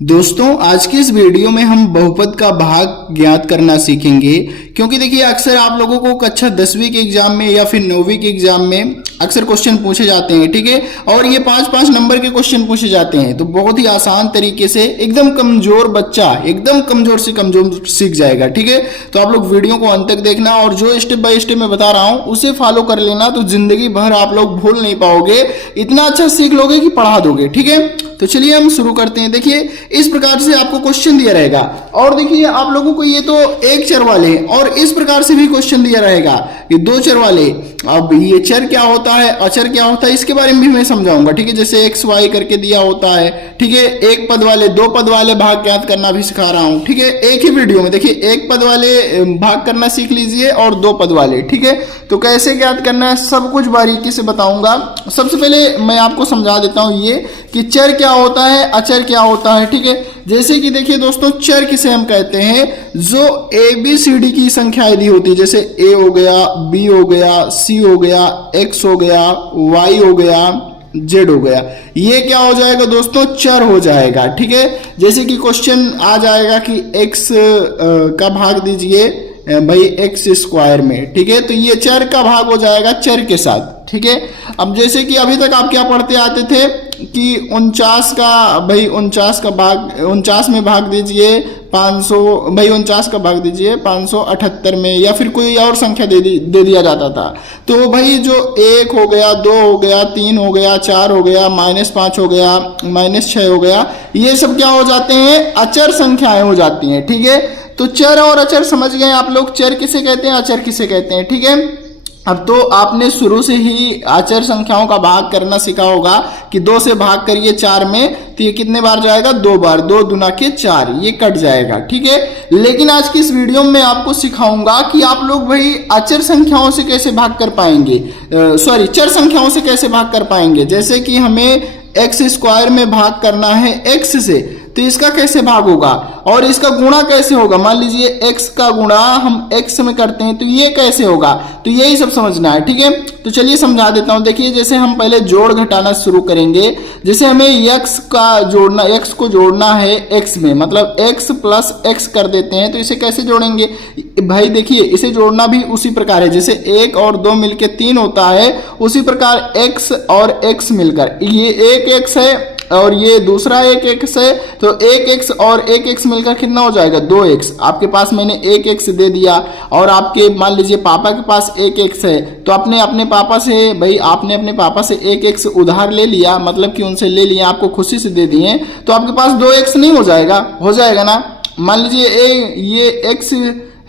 दोस्तों आज की इस वीडियो में हम बहुपद का भाग ज्ञात करना सीखेंगे। क्योंकि देखिए अक्सर आप लोगों को कक्षा 10वीं के एग्जाम में या फिर 9वीं के एग्जाम में अक्सर क्वेश्चन पूछे जाते हैं, ठीक है। और ये 5-5 नंबर के क्वेश्चन पूछे जाते हैं, तो बहुत ही आसान तरीके से एकदम कमजोर बच्चा एकदम कमजोर से कमजोर सीख जाएगा, ठीक है। तो आप लोग वीडियो को अंत तक देखना और जो स्टेप बाय स्टेप मैं बता रहा हूं उसे फॉलो कर लेना, तो जिंदगी भर आप लोग भूल नहीं पाओगे, इतना अच्छा सीख लोगे कि पढ़ा दोगे, ठीक है। तो चलिए हम शुरू करते हैं। देखिए इस प्रकार से आपको क्वेश्चन दिया रहेगा और देखिए आप लोगों को ये तो एक चर वाले और इस प्रकार से भी क्वेश्चन दिया रहेगा, ये दो चर वाले। अब ये चर क्या होता है, अचर क्या होता है, इसके बारे में भी मैं समझाऊंगा, ठीक है। जैसे एक्स वाई करके दिया होता है, ठीक है। एक पद वाले दो पद वाले भाग ज्ञात करना भी सिखा रहा हूं, ठीक है। एक ही वीडियो में देखिए एक पद वाले भाग करना सीख लीजिए और दो पद वाले, ठीक है। तो कैसे ज्ञात करना है सब कुछ बारीकी से बताऊंगा। सबसे पहले मैं आपको समझा देता हूं ये कि चर क्या होता है, अचर क्या होता है, ठीक है। जैसे कि देखिए दोस्तों चर किसे हम कहते हैं, जो ए बी सी डी की संख्या यदि होती है, जैसे ए हो गया, बी हो गया, सी हो गया, एक्स हो गया, वाई हो गया, जेड हो गया, ये क्या हो जाएगा दोस्तों, चर हो जाएगा, ठीक है। जैसे कि क्वेश्चन आ जाएगा कि एक्स का भाग दीजिए भाई एक्स स्क्वायर में, ठीक है। तो ये चर का भाग हो जाएगा चर के साथ, ठीक है। अब जैसे कि अभी तक आप क्या पढ़ते आते थे कि 49 का भाई 49 का भाग 49 में भाग दीजिए 500, भाई 49 का भाग दीजिए 578 में, या फिर कोई और संख्या दे दिया जाता था। तो भाई जो 1 हो गया, 2 हो गया, 3 हो गया, 4 हो गया, -5 हो गया, -6 हो गया, ये सब क्या हो जाते हैं, अचर संख्याएं हो जाती हैं, ठीक है। तो चर और अचर समझ गए आप लोग, चर किसे कहते हैं, अचर किसे कहते हैं, ठीक है। अब तो आपने शुरू से ही अचर संख्याओं का भाग करना सीखा होगा कि 2 से भाग करिए 4 में, तो ये कितने बार जाएगा, 2 बार, 2 दूना के 4, ये कट जाएगा, ठीक है। लेकिन आज की इस वीडियो में आपको सिखाऊंगा कि आप लोग भाई अचर संख्याओं से कैसे भाग कर पाएंगे, सॉरी चर संख्याओं से कैसे भाग कर पाएंगे। जैसे कि हमें एक्स स्क्वायर में भाग करना है एक्स से, तो इसका कैसे भाग होगा और इसका गुणा कैसे होगा। मान लीजिए x का गुणा हम x में करते हैं, तो ये कैसे होगा, तो यही सब समझना है, ठीक है। तो चलिए समझा देता हूं। देखिए जैसे हम पहले जोड़ घटाना शुरू करेंगे, जैसे हमें x का जोड़ना, x को जोड़ना है x में, मतलब x प्लस x कर देते हैं, तो इसे कैसे जोड़ेंगे भाई। देखिए इसे जोड़ना भी उसी प्रकार है, जैसे 1 और 2 मिलके 3 होता है, उसी प्रकार x और x मिलकर ये एक x है और ये दूसरा एक x है, तो एक x और एक x मिलकर कितना हो जाएगा, 2x। आपके पास मैंने एक x दे दिया और आपके मान लीजिए पापा के पास एक x है, तो आपने अपने पापा से भाई आपने अपने पापा से एक x उधार ले लिया, मतलब कि उनसे ले लिया, आपको खुशी से दे दिए, तो आपके पास 2x नहीं हो जाएगा, हो जाएगा ना। मान लीजिए ये x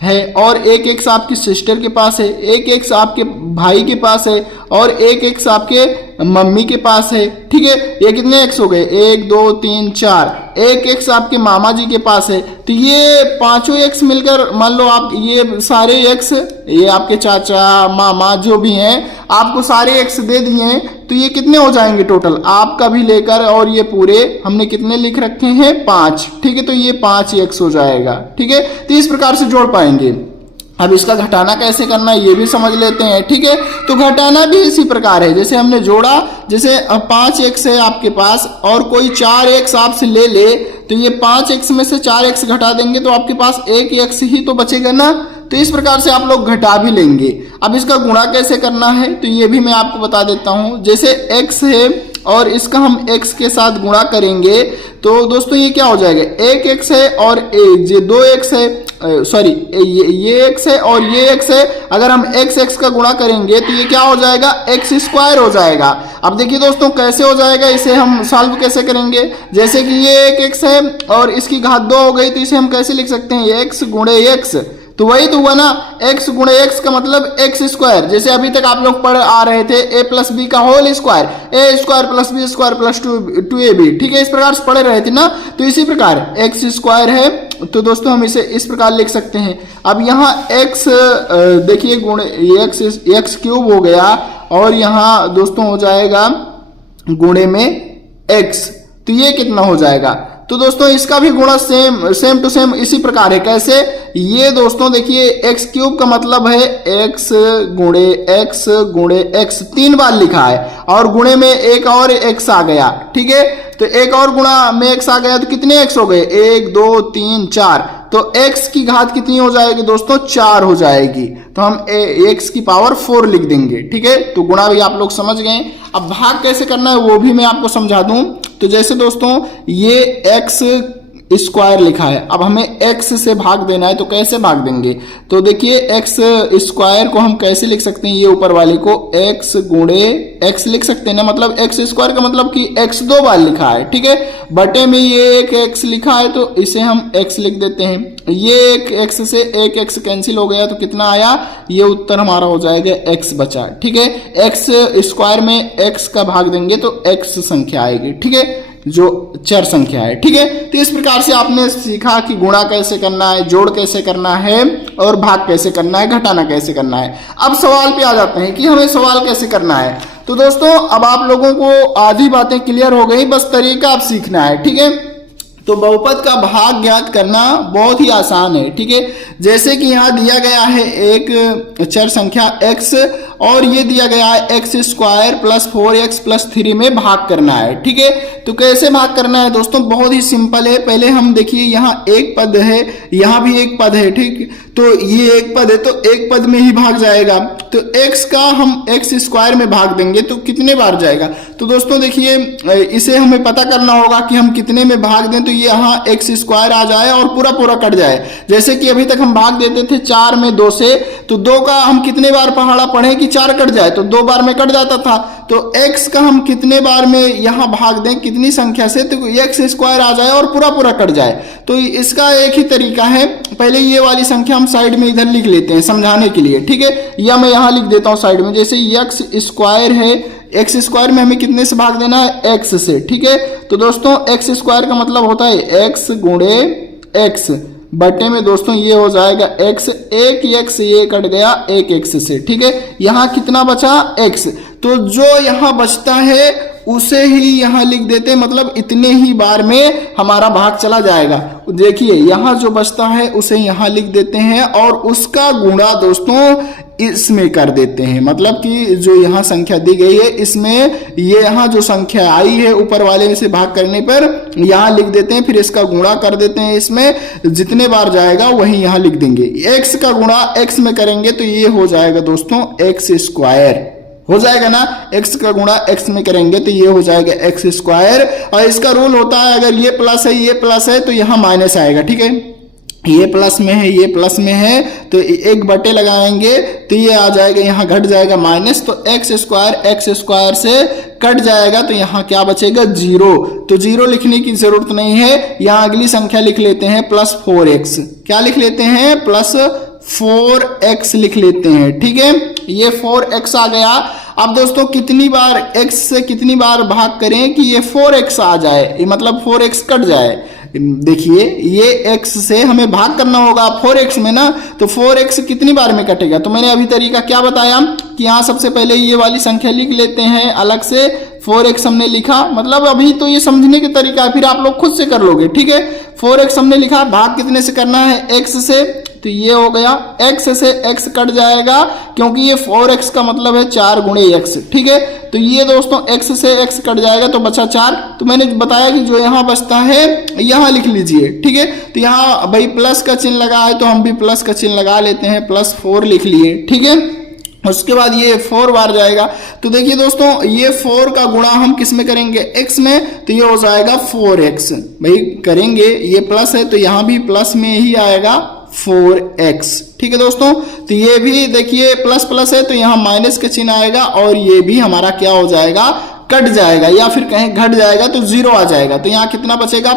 है और एक x आपकी सिस्टर के पास है, एक x आपके भाई के पास है और एक x आपके मम्मी के पास है, ठीक है। ये कितने x हो गए, 1 2 3 4, एक x आपके मामा जी के पास है, तो ये पांचों x मिलकर मान लो आप ये सारे x, ये आपके चाचा मामा जो भी हैं आपको सारे x दे दिए हैं, तो ये कितने हो जाएंगे टोटल आपका भी लेकर, और ये पूरे हमने कितने लिख रखे हैं 5, ठीक है। तो ये 5x हो जाएगा, ठीक है। तो इस प्रकार से जोड़ पाएंगे। अब इसका घटाना कैसे करना है ये भी समझ लेते हैं, ठीक है। तो घटाना भी इसी प्रकार है, जैसे हमने जोड़ा, जैसे 5x है आपके पास और कोई 4x आपसे ले ले, तो ये 5x में से 4x घटा देंगे तो आपके पास 1x ही तो बचेगा ना। तो इस प्रकार से आप लोग घटा भी लेंगे। अब इसका गुणा कैसे करना है तो ये भी मैं आपको बता देता हूं। जैसे x है और इसका हम x के साथ गुणा करेंगे, तो दोस्तों ये क्या हो जाएगा, 1x है और ये 2x है, सॉरी ये x है और ये x है, अगर हम x का गुणा करेंगे तो ये क्या हो जाएगा, x स्क्वायर हो जाएगा। अब देखिए दोस्तों कैसे हो जाएगा, इसे हम सॉल्व कैसे करेंगे। जैसे कि ये एक x है और इसकी घात 2 हो गई, तो इसे हम कैसे लिख सकते हैं, x गुणे x, तो वही तो हुआ ना, x गुणे x का मतलब x स्क्वायर। जैसे अभी तक आप लोग पढ़ आ रहे थे a प्लस बी का whole square, a square plus B square plus 2ab, ठीक है। इस प्रकार से पढ़ रहे थे ना, तो इसी प्रकार x स्क्वायर है, तो दोस्तों हम इसे इस प्रकार लिख सकते हैं। अब यहाँ x देखिए गुणे x क्यूब हो गया और यहाँ दोस्तों हो जाएगा गुणे में x, तो ये कितना हो जाएगा। तो दोस्तों इसका भी गुणा सेम टू सेम इसी प्रकार है। कैसे, ये दोस्तों देखिए एक्स क्यूब का मतलब है एक्स गुणे एक्स 3 बार लिखा है और गुणे में एक और एक्स आ गया, ठीक है। तो एक और गुणा में x आ गया तो कितने x हो गए, 1 2 3 4, तो x की घात कितनी हो जाएगी दोस्तों, 4 हो जाएगी। तो हम x की पावर 4 लिख देंगे, ठीक है। तो गुणा भी आप लोग समझ गए। अब भाग कैसे करना है वो भी मैं आपको समझा दूं। तो जैसे दोस्तों ये x स्क्वायर लिखा है, अब हमें x से भाग देना है, तो कैसे भाग देंगे, तो देखिए x स्क्वायर को हम कैसे लिख सकते हैं, ये ऊपर वाले को x गुणे x लिख सकते हैं ना, मतलब x स्क्वायर का मतलब कि x 2 बार लिखा है, ठीक है। बटे में ये एक x लिखा है तो इसे हम x लिख देते हैं। ये एक x से एक x कैंसिल हो गया तो कितना आया, ये उत्तर हमारा हो जाएगा x बचा, ठीक है। x स्क्वायर में x का भाग देंगे तो x संख्या आएगी, ठीक है, जो चर संख्या है, ठीक है। तो इस प्रकार से आपने सीखा कि गुणा कैसे करना है, जोड़ कैसे करना है और भाग कैसे करना है, घटाना कैसे करना है। अब सवाल पे आ जाते हैं कि हमें सवाल कैसे करना है। तो दोस्तों अब आप लोगों को आधी बातें क्लियर हो गई, बस तरीका अब सीखना है, ठीक है। तो बहुपद का भाग ज्ञात करना बहुत ही आसान है, ठीक है। जैसे कि यहाँ दिया गया है एक चर संख्या x और ये दिया गया है x square plus 4x plus 3 में भाग करना है, ठीक है। तो कैसे भाग करना है दोस्तों, बहुत ही सिंपल है। पहले हम देखिए यहाँ एक पद है, यहाँ भी एक पद है, ठीक। तो ये एक पद है तो एक पद में ही भाग जाएगा, तो x का हम x स्क्वायर में भाग देंगे तो कितने बार जाएगा। तो दोस्तों देखिए इसे हमें पता करना होगा कि हम कितने में भाग दें, तो ये यहाँ x स्क्वायर आ जाए और पूरा पूरा कट जाए। जैसे कि अभी तक हम भाग देते थे 4 में 2 से, तो 2 का हम कितने बार पहाड़ा पढ़े कि 4 कट जाए, तो 2 बार में कट जाता था। तो x का हम कितने बार में यहाँ भाग दें, कितनी संख्या से, तो x स्क्वायर आ जाए और पूरा पूरा कट जाए। तो इसका एक ही तरीका है, पहले ये वाली संख्या हम साइड में इधर लिख लेते हैं समझाने के लिए, ठीक है। या मैं यहाँ लिख देता हूँ साइड में, जैसे x स्क्वायर है, एक्स स्क्वायर में हमें कितने से भाग देना है, x से, ठीक है। तो दोस्तों एक्स स्क्वायर का मतलब होता है x गुणे x बटे में दोस्तों ये हो जाएगा x, एक x ये कट गया एक x से, ठीक है। यहाँ कितना बचा x, तो जो यहाँ बचता है उसे ही यहाँ लिख देते हैं, मतलब इतने ही बार में हमारा भाग चला जाएगा। देखिए यहाँ जो बचता है उसे यहाँ लिख देते हैं और उसका गुणा दोस्तों इसमें कर देते हैं, मतलब कि जो यहाँ संख्या दी गई है इसमें ये यहाँ जो संख्या आई है ऊपर वाले में से भाग करने पर यहाँ लिख देते हैं, फिर इसका गुणा कर देते हैं, इसमें जितने बार जाएगा वही यहाँ लिख देंगे। x का गुणा x में करेंगे तो ये हो जाएगा दोस्तों x स्क्वायर, हो जाएगा ना। x का गुणा x में करेंगे तो ये हो जाएगा x स्क्वायर। और इसका रूल होता है अगर ये प्लस है तो यहाँ माइनस आएगा, ठीक है। ये प्लस में है, ये प्लस में है तो एक बटे लगाएंगे तो ये आ जाएगा, यहाँ घट जाएगा माइनस, तो x स्क्वायर से कट जाएगा तो यहाँ क्या बचेगा, 0। तो 0 लिखने की जरूरत नहीं है, यहाँ अगली संख्या लिख लेते हैं प्लस 4x, क्या लिख लेते हैं, प्लस 4x लिख लेते हैं, ठीक है। ये 4x आ गया। अब दोस्तों कितनी बार x से कितनी बार भाग करें कि ये 4x आ जाए, ये मतलब 4x कट जाए। देखिए ये x से हमें भाग करना होगा 4x में ना, तो 4x कितनी बार में कटेगा, तो मैंने अभी तरीका क्या बताया कि यहाँ सबसे पहले ये वाली संख्या लिख लेते हैं अलग से, 4x हमने लिखा, मतलब अभी तो ये समझने का तरीका है, फिर आप लोग खुद से कर लोगे, ठीक है। 4x हमने लिखा, भाग कितने से करना है, x से, तो ये हो गया, x से x कट जाएगा क्योंकि ये 4x का मतलब है 4 गुणे x, ठीक है। तो ये दोस्तों x से x कट जाएगा तो बचा 4। तो मैंने बताया कि जो यहाँ बचता है यहाँ लिख लीजिए, ठीक है। तो यहाँ भाई प्लस का चिन्ह लगा है तो हम भी प्लस का चिन्ह लगा लेते हैं, प्लस 4 लिख लिए, ठीक है। उसके बाद ये 4 बार जाएगा। तो देखिए दोस्तों ये 4 का गुणा हम किस में करेंगे, x में, तो ये हो जाएगा 4x, भाई करेंगे, ये प्लस है तो यहाँ भी प्लस में ही आएगा 4x, ठीक है दोस्तों। तो ये भी देखिए प्लस प्लस है तो यहाँ माइनस का चिन्ह आएगा और ये भी हमारा क्या हो जाएगा, कट जाएगा, या फिर कहें घट जाएगा तो 0 आ जाएगा। तो यहाँ कितना बचेगा,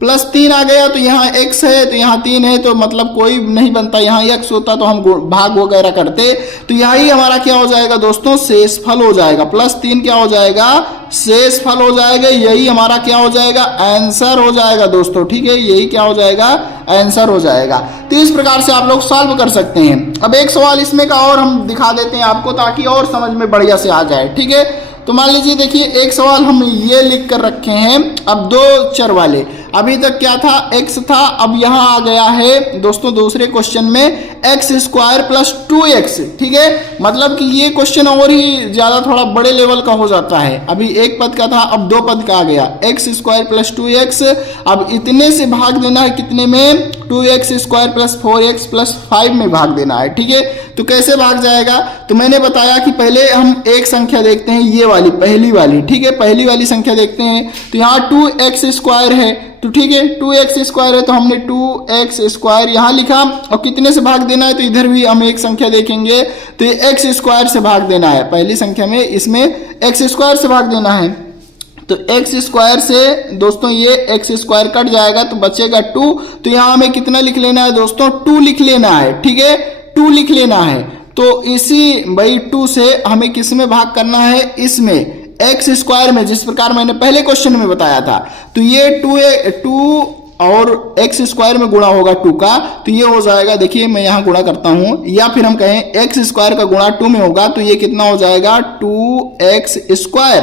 प्लस 3 आ गया, तो यहाँ x है तो यहाँ 3 है, तो मतलब कोई नहीं बनता, यहाँ x होता तो हम भाग वगैरह करते। तो यही हमारा क्या हो जाएगा दोस्तों, शेषफल हो जाएगा, प्लस 3 क्या हो जाएगा, शेषफल हो जाएगा, यही हमारा क्या हो जाएगा, आंसर हो जाएगा दोस्तों, ठीक है। यही क्या हो जाएगा, आंसर हो जाएगा। तो इस प्रकार से आप लोग सॉल्व कर सकते हैं। अब एक सवाल इसमें का और हम दिखा देते हैं आपको ताकि और समझ में बढ़िया से आ जाए, ठीक है। तो मान लीजिए देखिए एक सवाल हम ये लिख कर रखे हैं, अब दो चर वाले, अभी तक क्या था x था, अब यहाँ आ गया है दोस्तों दूसरे क्वेश्चन में एक्स स्क्वायर प्लस 2x, ठीक है। मतलब कि ये क्वेश्चन और ही ज्यादा थोड़ा बड़े लेवल का हो जाता है। अभी एक पद का था, अब दो पद का आ गया, एक्स स्क्वायर प्लस 2x, अब इतने से भाग देना है कितने में, 2x square plus 4x plus 5 में भाग देना है, ठीक है। तो कैसे भाग जाएगा, तो मैंने बताया कि पहले हम एक संख्या देखते हैं, ये वाली पहली वाली, ठीक है, पहली वाली संख्या देखते हैं। तो यहाँ 2x स्क्वायर है, तो ठीक है 2x स्क्वायर है, तो हमने 2x स्क्वायर यहाँ लिखा, और कितने से भाग देना है, तो इधर भी हम एक संख्या देखेंगे, तो ये x स्क्वायर से भाग देना है, पहली संख्या में इसमें x स्क्वायर से भाग देना है। तो x स्क्वायर से दोस्तों ये x स्क्वायर कट जाएगा, तो बचेगा 2, तो यहाँ हमें कितना लिख लेना है दोस्तों, 2 लिख लेना है, ठीक है, 2 लिख लेना है। तो इसी भाई 2 से हमें किस में भाग करना है, इसमें एक्स स्क्वायर में, जिस प्रकार मैंने पहले क्वेश्चन में बताया था। तो ये 2 और एक्स स्क्वायर में गुणा होगा 2 का, तो ये हो जाएगा, देखिए मैं यहाँ गुणा करता हूं, या फिर हम कहें एक्स स्क्वायर का गुणा 2 में होगा, तो ये कितना हो जाएगा 2x स्क्वायर।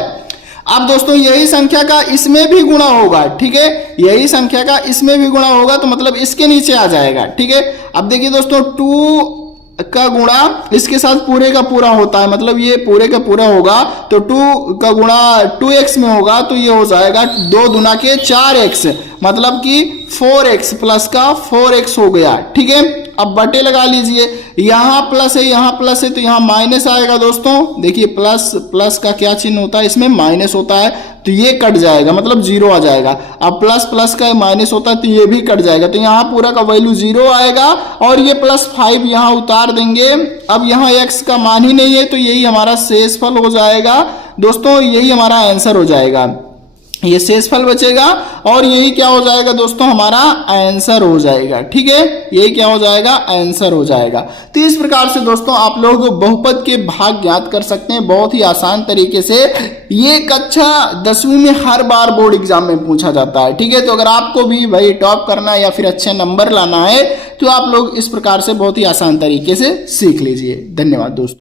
अब दोस्तों यही संख्या का इसमें भी गुणा होगा, ठीक है, यही संख्या का इसमें भी गुणा होगा, तो मतलब इसके नीचे आ जाएगा, ठीक है। अब देखिए दोस्तों 2 का गुणा इसके साथ पूरे का पूरा होता है, मतलब ये पूरे का पूरा होगा, तो 2 का गुणा 2x में होगा, तो ये हो जाएगा 2 दूना के 4x, मतलब कि 4x प्लस का 4x हो गया, ठीक है। अब बटे लगा लीजिए, यहाँ प्लस है यहाँ प्लस है, तो यहाँ माइनस आएगा दोस्तों, देखिए प्लस प्लस का क्या चिन्ह होता है, इसमें माइनस होता है, तो ये कट जाएगा, मतलब 0 आ जाएगा। अब प्लस प्लस का माइनस होता है, तो ये भी कट जाएगा, तो यहाँ पूरा का वैल्यू 0 आएगा, और ये प्लस 5 यहाँ उतार देंगे। अब यहाँ x का मान ही नहीं है, तो यही हमारा शेषफल हो जाएगा दोस्तों, यही हमारा आंसर हो जाएगा, ये शेषफल बचेगा, और यही क्या हो जाएगा दोस्तों, हमारा आंसर हो जाएगा, ठीक है, यही क्या हो जाएगा, आंसर हो जाएगा। तो इस प्रकार से दोस्तों आप लोग बहुपद के भाग ज्ञात कर सकते हैं बहुत ही आसान तरीके से। ये कक्षा 10वीं में हर बार बोर्ड एग्जाम में पूछा जाता है, ठीक है। तो अगर आपको भी भाई टॉप करना है या फिर अच्छे नंबर लाना है, तो आप लोग इस प्रकार से बहुत ही आसान तरीके से सीख लीजिए। धन्यवाद दोस्तों।